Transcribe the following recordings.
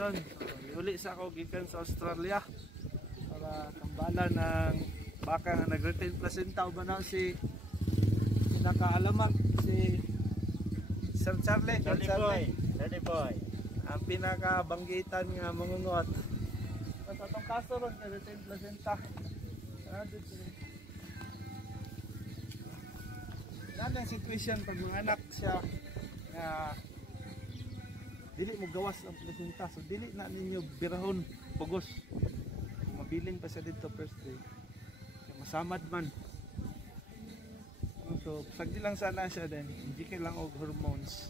karon. Uli sa ako gikan sa Australia para tambalan ng baka nga nag-retain placenta o ba na si nakaalaman si Sir Charlie. Daddy boy. Ang pinakabanggitan nga mangungot. Sa atong kaso ron nga retain placenta. Nanang situation pag mga anak siya nga dili mo gawas ang placenta, so dili na ninyo birahon pugos. Kung mabilin pa siya dito first day, masamad man. So sagdi lang sana siya din, hindi kailang og hormones.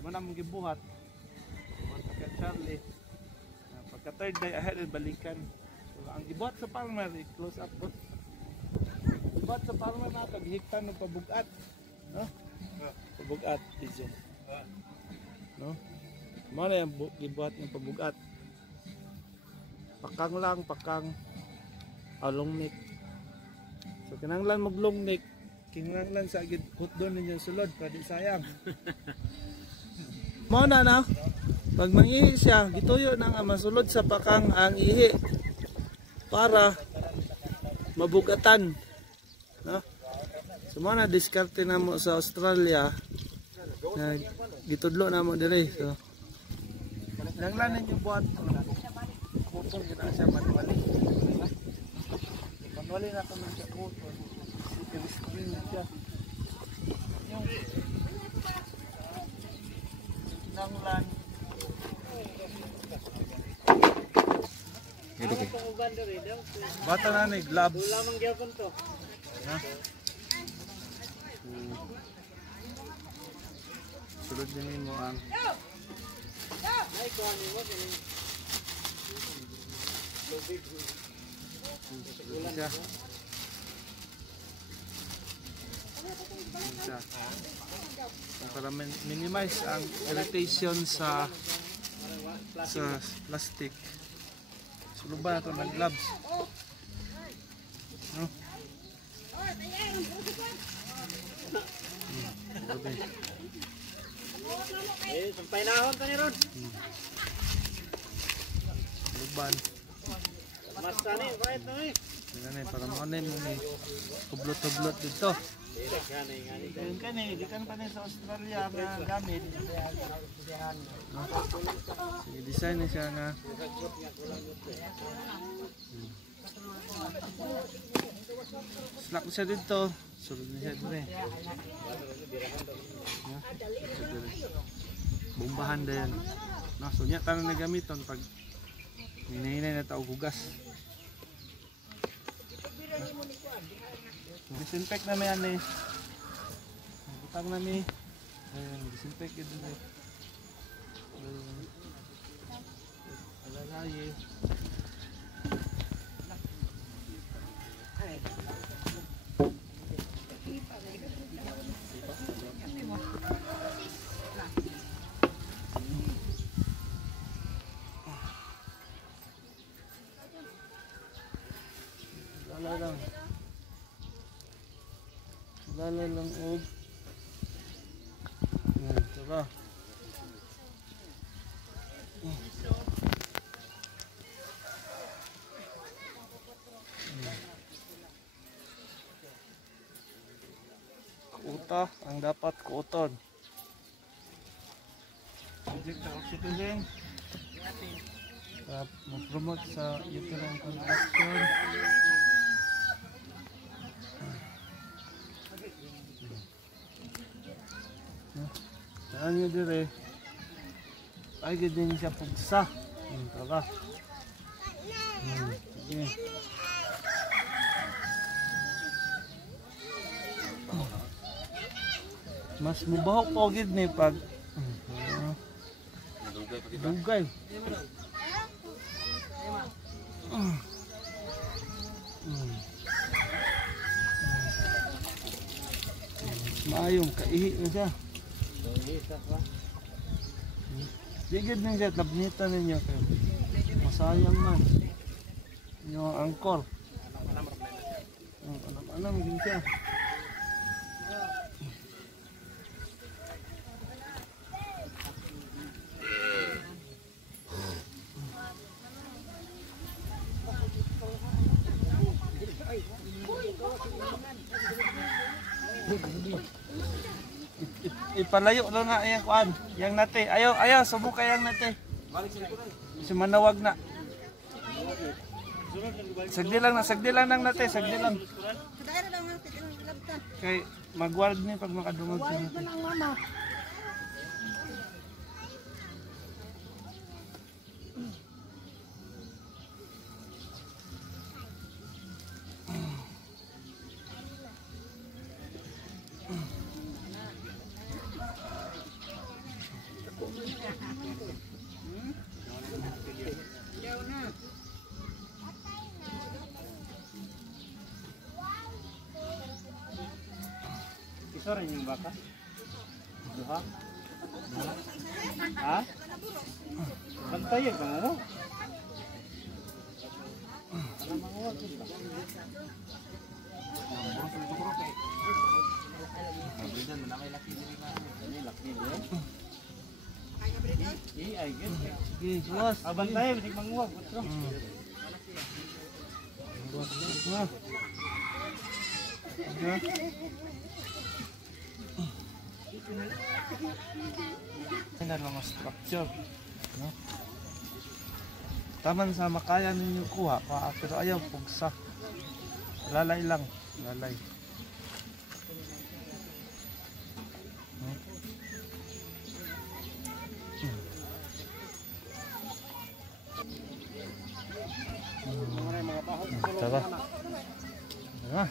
Muna mong gibuhat pagka Charlie, pagka third day ahead balikan. So ang gibuhat sa Palmer, close up po. Gibuhat sa Palmer na paghiktan ng pabugat, no? Pabugat pigeon, no? Mana yung gibuhat ng pabugat. Pakang lang, pakang long neck. So kinanglan mag long neck, kinanglan sa agad put doon ninyo sulod, pwede sayang. Mo na na, pag mangihi siya, gituyo na nga masulod sa pakang ang ihi para mabugatan, no? So mo na diskarte na mo sa Australia na gitudlo na mo dire. So nanglan ninyo buhat kuton kita siya manuali. Manuali na kami sa kuton. I-screen na siya. Yung nanglan. Bata na ni gloves. Lamang gyapon to. Ha? Sulod din mo ang Ay ko ani mo din. siya. Siya. Para minimize ang irritation sa plastic. Suluban nato ng gloves. No? Sampay nahon ka ni Ron. Suluban. Mas tani, right na eh. Yan para mo ano mo ni kublot-kublot dito. Gani. Ayun ka ni, di kan pa ni sa Australia na gamit. Sige, design na siya nga. Slack siya dito. Sulod na siya dito eh. Bombahan din. So niya tanong na gamiton pag hinahinay na tao hugas. Disinfect na may ano eh. Butang na may disinfect yun eh. Alalay eh. Lala lang og tara. Kuta ang dapat kuoton. Subject sa oxygen. Mag-promote sa uterine contraction. Saan nyo dire? Ay, ganyan siya pugsa. Tara. Sige. Mas mubaho po gid ni pag dugay. Maayong kaihi na siya. Digid nang siya, tabnitan ninyo kayo. Masayang man. Yung angkor. Alam din siya. palayo lang na yang kuan. Yang nate. Ayaw, sumo kay yang nate. Si manawag na. Sagdi lang nang nate, sagdi lang. Kadara lang ang labta. Kay magward ni pag makadungog siya. Wala man ang mama. Isa rin yung baka? Duha? Ha? Bantayan ka mo? Sige, luwas. Abantayan, hindi manguwag. Tingnan mga structure, no? Taman sa makaya ninyo kuha, pero ayaw pugsa. Lalay lang, lalay. No? Tara. Tara.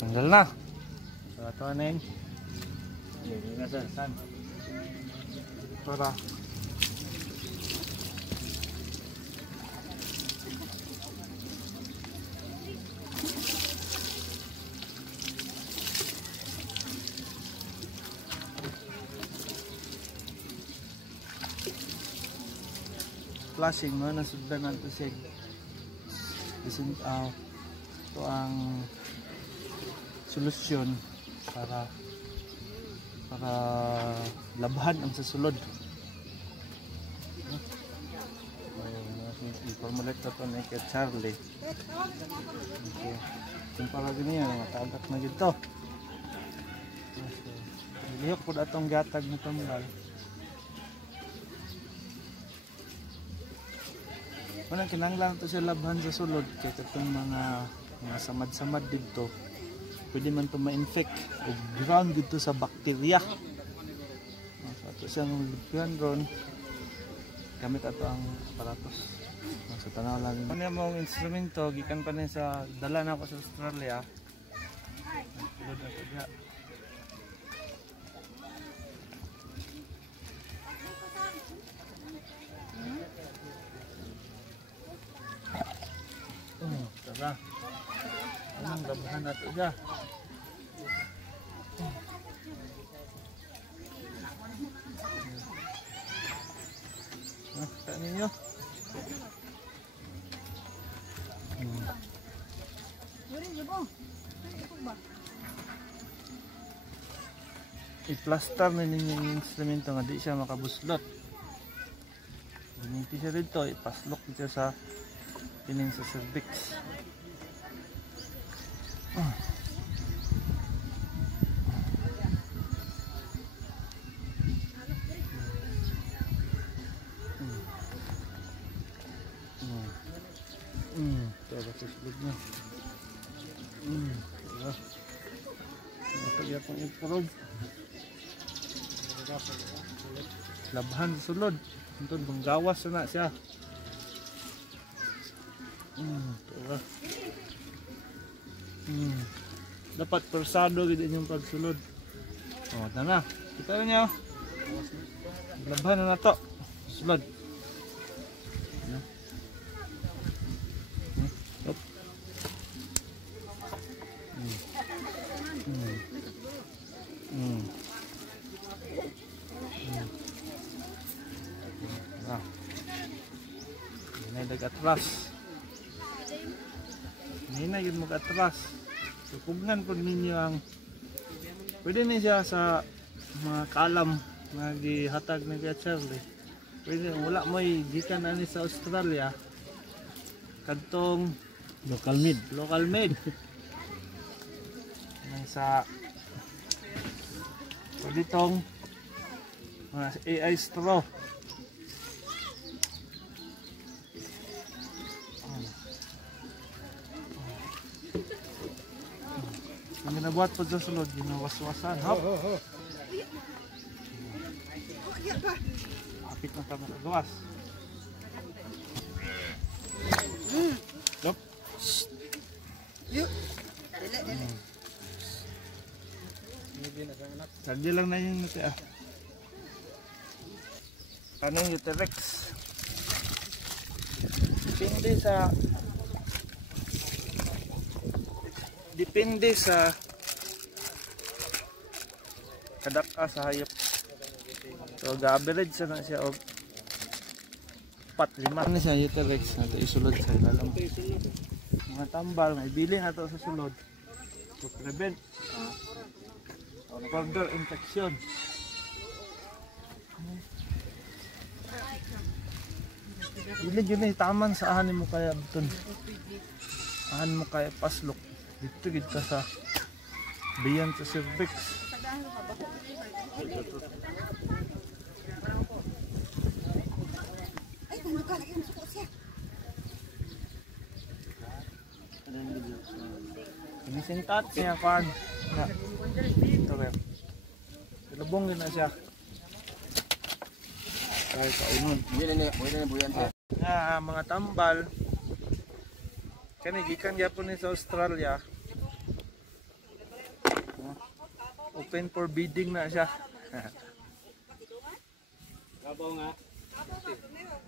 Tanggal na. So, ito na yun. Saan? Tara. Flashing mo na sundan natin siya. Ito ang solusyon para labhan ang sasulod. I-formulate na ito ni kay Charlie. Okay. Kung para ganyan, matagak na dito. Lihok po atong gatag na tanggal. Wala kinanglan ito sa labhan sa sulod kaya itong mga samad-samad dito. Pwede man ito ma-infect o ground dito sa bakterya. So ito siyang lupyan ron. Gamit ito ang aparatos. Sa tanaw lang. Ano yung mga instrumento, gikan pa rin sa dala na ako sa Australia. Sulod ako dyan. Tara. Anong labahan natin dyan? Nakita ninyo? I-plaster na ninyo yung instrumento nga di siya makabuslot. Ganiti siya dito, ipaslok siya sa pining sa cervix. Tara sa sulod na. Tara. Napagyan pang iprog. Labhan sa sulod. Ito, banggawas na siya. Tara. Dapat persado gid yung pagsulod. Oh, tana. Kita niyo. Labhan na to. Sulod. Up. Ini dag-atras. Ini na yun mag-atras. Tukugan po ninyo ang pwede niya siya sa mga kalam nagihatag ni Kuya Charlie. Pwede wala mo gikan ani sa Australia. Kadtong local made. Nang sa pwede tong mga AI straw. Ang ginabuhat po sa sulod, ginawas-wasan. Hop! Kapit na tama sa gawas. Hop! Sadya lang na yung nati ah. Kanang Uterex. Depende sa kadaka sa hayop. So ga-average na siya og 4-5 na siya Uterex nato isulod sa ilalim. Mga tambal may bili nato sa sulod to prevent further infection. Dili yun taman sa ahanin mo kaya buton. Ahan mo kaya paslok. Dito gid ka sa beyond sa cervix. Ay, tanda ka lagi masukot siya. Sinisintat niya kan. Ito rin. Lubong din na siya. Kahit kaunon. Mga tambal. Kani gikan gyapon ni sa Australia. Open for bidding na siya. Kabaw nga.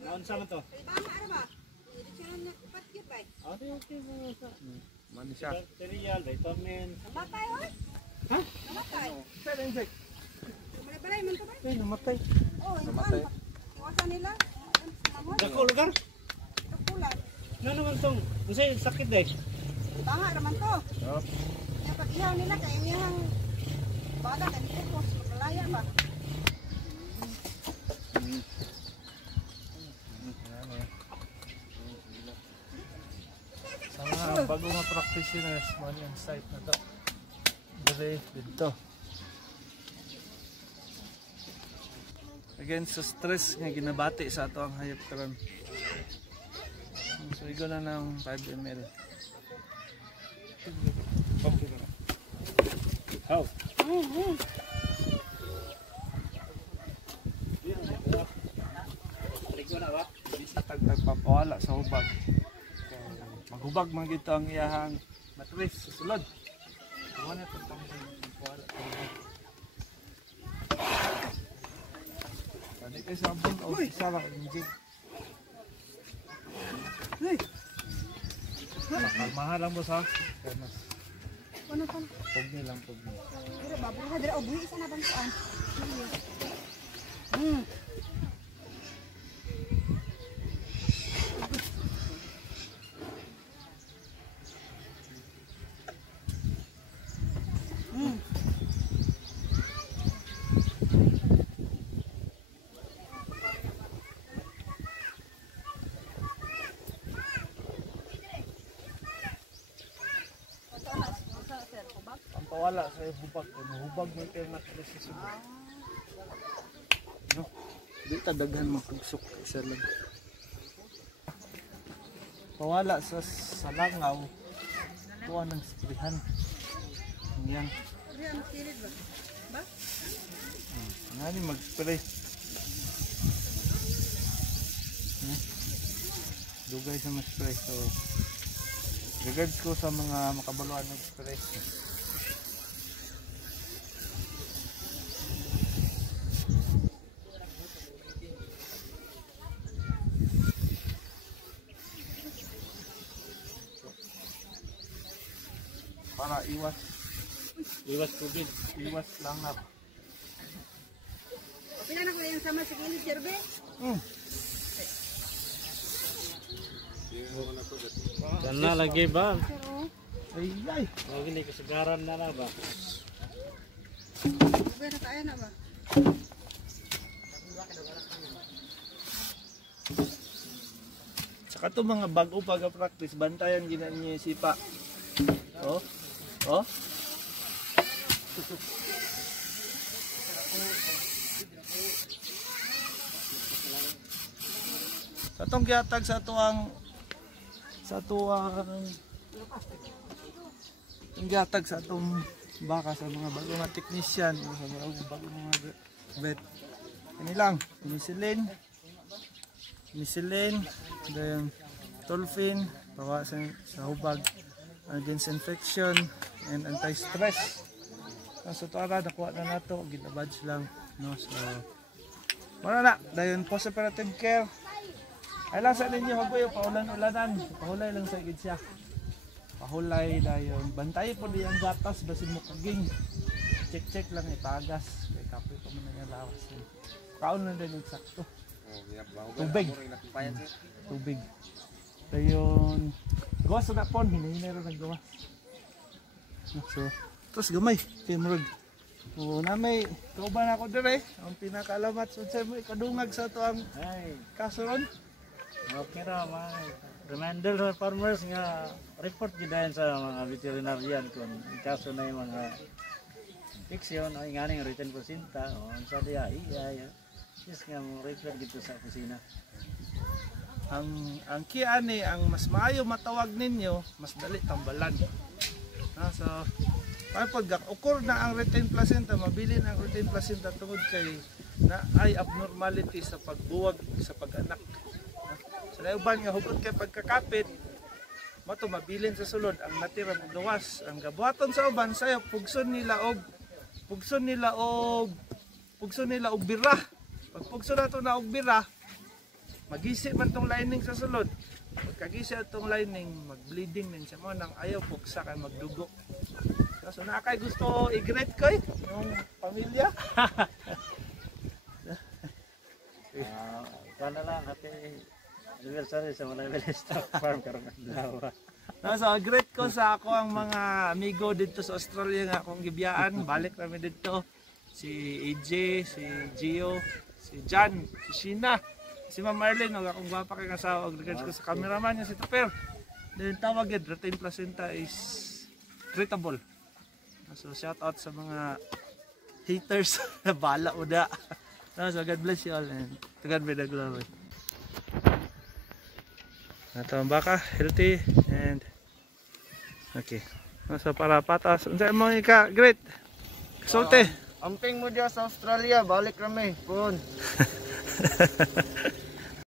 Naon sa man to? Okay. Mani siya. Cereal, vitamin. Namatay, oy. Ha? Namatay. Pero insect. Balay man to ba? Ay, namatay. Oh, Namatay. iwasan nila. Dako lugar. Kapulan. Ano naman tong? Kasi sakit eh. Banga naman to. Yup. Yung pag-ihaw nila, kaya niyang bala, ganito po, makalaya ba? Sa mga bago nga practitioners, man yung site na to. Dire dito. Again sa stress nga ginabati sa ato ang hayop karon. So igo na ng 5 ml. How? Bisa tagpapawala sa hubag. So, maghubag man gito ang iyahang matris sa sulod. Kuha na itong pagpapawala sa hubag. Pwede kayo sabon o isa lang ang jig. Mahal lang boss ha. Kaya mas Ano pa? pugni lang pugni. Pero babuha, dira, ubuhi isa na bang kuan? Ang pawala sa hubag, hubag mo kayo matris sa sulod. No, di ta daghan mapugsok isa lang. Pawala sa salangaw, tuwa ng sprihan. Yan. Dira, masilid ba? Ba? Ngani mag-spray. Dugay sa mag-spray. So, regards ko sa mga makabaluan ng spray. Para iwas COVID. iwas langap. Pila na ko yung sama sa kilid, sirbe? Yan na lagi ba? Ay ay. Huwag hindi kasagaran na ba? Uber na tayo na ba? Kato mga bago pag-practice, bantayan gina niyo yung sipa. Oh. Oh. Katong gihatag sa tuang ang gihatag sa atong baka sa mga bago nga technician o sa mga bago mga vet. Kani lang, Micillin, then Tolfin, pawasan sa hubag against infection and anti-stress. So ito ara nakuha na nato, ginabadge lang, no? So wala na, dayon post-operative care. Ay lang sa ninyo hagoy paulan-ulanan, pahulay lang sa igid siya. Pahulay dayon, bantay po di ang gatas basin mo kaging. Check lang ipagas, kay kapoy pa man nga lawas. Kaon lang din eksakto. Tubig. Dayon, gawas na pon, hinahinay ra naggawa. So, tapos gamay, timrod. O na may kauban ako dire, ang pinakaalamat sa mo ikadungag sa to ang kasoron. Okay ra man. Reminder sa farmers nga report gidayon sa mga veterinarian kung kaso na yung mga infection o nganing written placenta o sa diya iya. Yes nga mo refer dito sa kusina. Ang kiani ang mas maayo matawag ninyo, mas dali tambalan. So pag occur na ang retained placenta, mabilin ang retained placenta tungod kay na ay abnormality sa pagbuwag sa pag-anak. So uban nga hugot kay pagkakapit, mato mabilin sa sulod ang natira og gawas. Ang gabuhaton sa uban sayo pugson nila og bira. Pag pugson nato na og bira, magisi man tong lining sa sulod. Pagkagisi atong lining, mag-bleeding din siya mo nang ayaw pugsa kay magdugo. So na kay gusto i-greet kay yung pamilya. Kana lang happy anniversary sa mga stock farm karon adlaw. So greet ko sa ako ang mga amigo dito sa Australia nga akong gibiyaan. Balik kami dito. Si AJ, si Gio, si John, si Sheena, si Ma'am Marlene, og akong gwapa kay asawa, og regards ko sa cameraman niya si Tupper. Then tawag yun, retained placenta is treatable. So shout out sa mga haters na bala uda. So God bless you all and to God be the glory. Ito ang baka, healthy and okay. So para patas, unsa mo ika, great. Kasulti. Amping mo dia sa Australia, balik rame pun.